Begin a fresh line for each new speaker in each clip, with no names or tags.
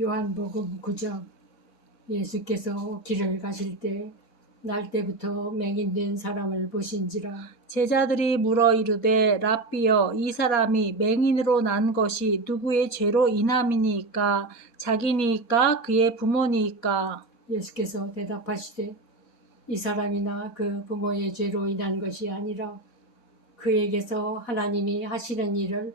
요한복음 9장 예수께서 길을 가실 때 날 때부터 맹인된 사람을 보신지라.
제자들이 물어 이르되 랍비여 이 사람이 맹인으로 난 것이 누구의 죄로 인함이니까? 자기니까? 그의 부모니까?
예수께서 대답하시되 이 사람이나 그 부모의 죄로 인한 것이 아니라 그에게서 하나님이 하시는 일을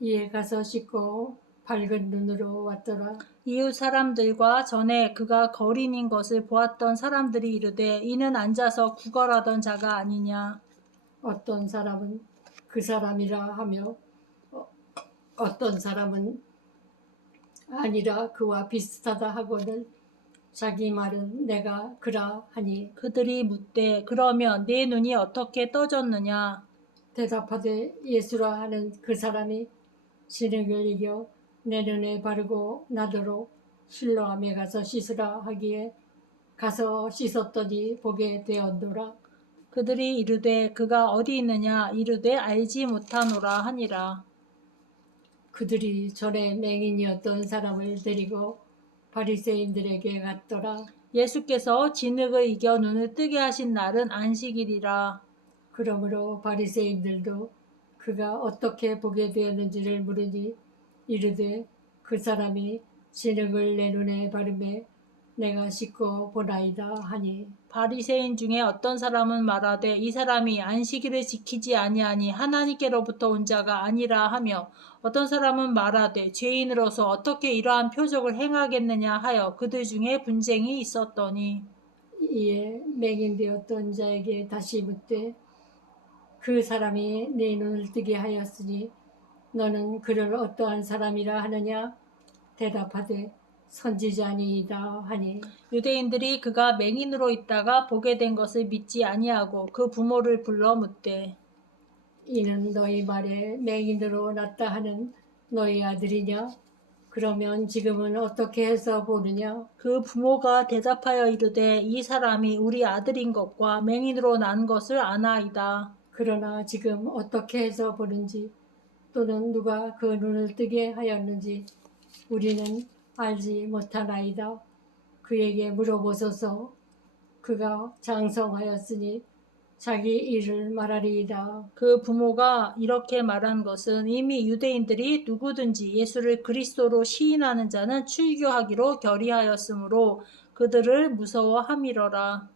이에 가서 씻고 밝은 눈으로 왔더라.
이웃 사람들과 전에 그가 거린인 것을 보았던 사람들이 이르되 이는 앉아서 구걸하던 자가 아니냐?
어떤 사람은 그 사람이라 하며 어, 어떤 사람은 아니라 그와 비슷하다 하거늘 자기 말은 내가 그라 하니.
그들이 묻되 그러면 내 눈이 어떻게 떠졌느냐?
대답하되 예수라 하는 그 사람이 진흙을 이겨 내 눈에 바르고 나더러 실로암에 가서 씻으라 하기에 가서 씻었더니 보게 되었노라.
그들이 이르되 그가 어디 있느냐? 이르되 알지 못하노라 하니라.
그들이 전에 맹인이었던 사람을 데리고 바리새인들에게 갔더라.
예수께서 진흙을 이겨 눈을 뜨게 하신 날은 안식일이라.
그러므로 바리새인들도 그가 어떻게 보게 되었는지를 물으니 이르되 그 사람이 진흙을 내 눈에 바르매 내가 씻고 보나이다 하니.
바리새인 중에 어떤 사람은 말하되 이 사람이 안식일을 지키지 아니하니 하나님께로부터 온 자가 아니라 하며 어떤 사람은 말하되 죄인으로서 어떻게 이러한 표적을 행하겠느냐 하여 그들 중에 분쟁이 있었더니.
이에 맹인되었던 자에게 다시 묻되 그 사람이 내 눈을 뜨게 하였으니 너는 그를 어떠한 사람이라 하느냐? 대답하되 선지자니이다 하니.
유대인들이 그가 맹인으로 있다가 보게 된 것을 믿지 아니하고 그 부모를 불러 묻되
이는 너희 말에 맹인으로 났다 하는 너희 아들이냐? 그러면 지금은 어떻게 해서 보느냐?
그 부모가 대답하여 이르되 이 사람이 우리 아들인 것과 맹인으로 난 것을 아나이다.
그러나 지금 어떻게 해서 보는지 또는 누가 그 눈을 뜨게 하였는지 우리는 알지 못하나이다. 그에게 물어보소서 그가 장성하였으니 자기 일을 말하리이다.
그 부모가 이렇게 말한 것은 이미 유대인들이 누구든지 예수를 그리스도로 시인하는 자는 출교하기로 결의하였으므로 그들을 무서워함이러라.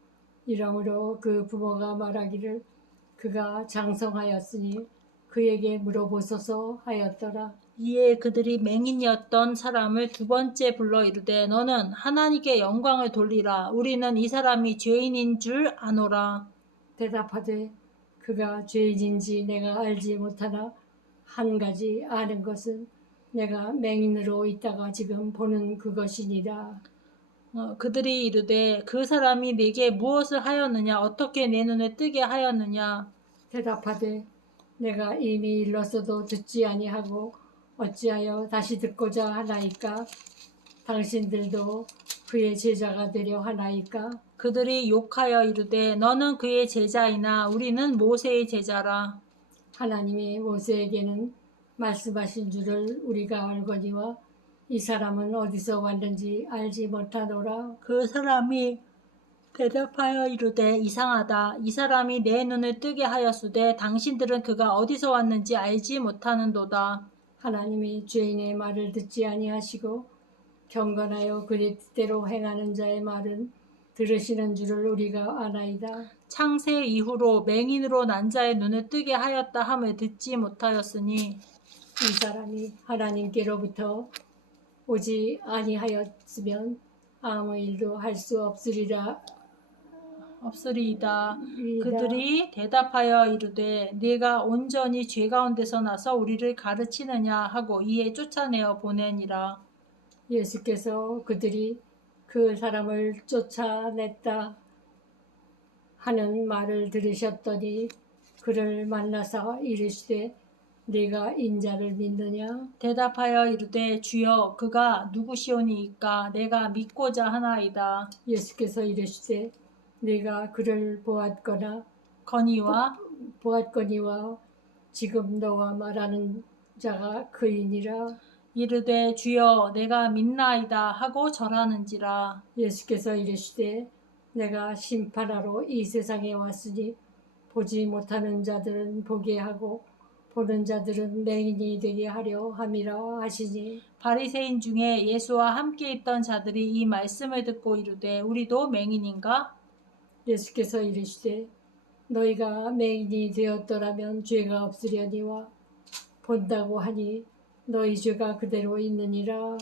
이러므로 그 부모가 말하기를 그가 장성하였으니 그에게 물어보소서 하였더라.
이에 그들이 맹인이었던 사람을 두 번째 불러 이르되 너는 하나님께 영광을 돌리라. 우리는 이 사람이 죄인인 줄 아노라.
대답하되 그가 죄인인지 내가 알지 못하나 한 가지 아는 것은 내가 맹인으로 있다가 지금 보는 그것이니라.
어, 그들이 이르되 그 사람이 내게 무엇을 하였느냐 어떻게 내 눈을 뜨게 하였느냐
대답하되 내가 이미 일렀어도 듣지 아니하고 어찌하여 다시 듣고자 하나이까? 당신들도 그의 제자가 되려 하나이까?
그들이 욕하여 이르되 너는 그의 제자이나 우리는 모세의 제자라.
하나님이 모세에게는 말씀하신 줄을 우리가 알거니와 이 사람은 어디서 왔는지 알지 못하노라.
그 사람이 대답하여 이르되 이상하다 이 사람이 내 눈을 뜨게 하였으되 당신들은 그가 어디서 왔는지 알지 못하는도다
하나님이 죄인의 말을 듣지 아니하시고 경건하여 그의 뜻대로 행하는 자의 말은 들으시는 줄을 우리가 아나이다.
창세 이후로 맹인으로 난 자의 눈을 뜨게 하였다 함을 듣지 못하였으니
이 사람이 하나님께로부터 오지 아니하였으면 아무 일도 할 수 없으리라.
없으리이다.
이다.
그들이 대답하여 이르되 네가 온전히 죄 가운데서 나서 우리를 가르치느냐? 하고 이에 쫓아내어 보내니라.
예수께서 그들이 그 사람을 쫓아냈다 하는 말을 들으셨더니 그를 만나서 이르시되 네가 인자를 믿느냐?
대답하여 이르되 주여 그가 누구시오니이까? 내가 믿고자 하나이다.
예수께서 이르시되 네가 그를 보았거나
거니와
보았거니와 지금 너와 말하는 자가 그이니라
이르되 주여 내가 믿나이다 하고 절하는지라.
예수께서 이르시되 내가 심판하러 이 세상에 왔으니 보지 못하는 자들은 보게 하고 보는 자들은 맹인이 되게 하려 함이라 하시니
바리새인 중에 예수와 함께 있던 자들이 이 말씀을 듣고 이르되 우리도 맹인인가?
예수께서 이르시되 너희가 맹인이 되었더라면 죄가 없으려니와 본다고 하니 너희 죄가 그대로 있느니라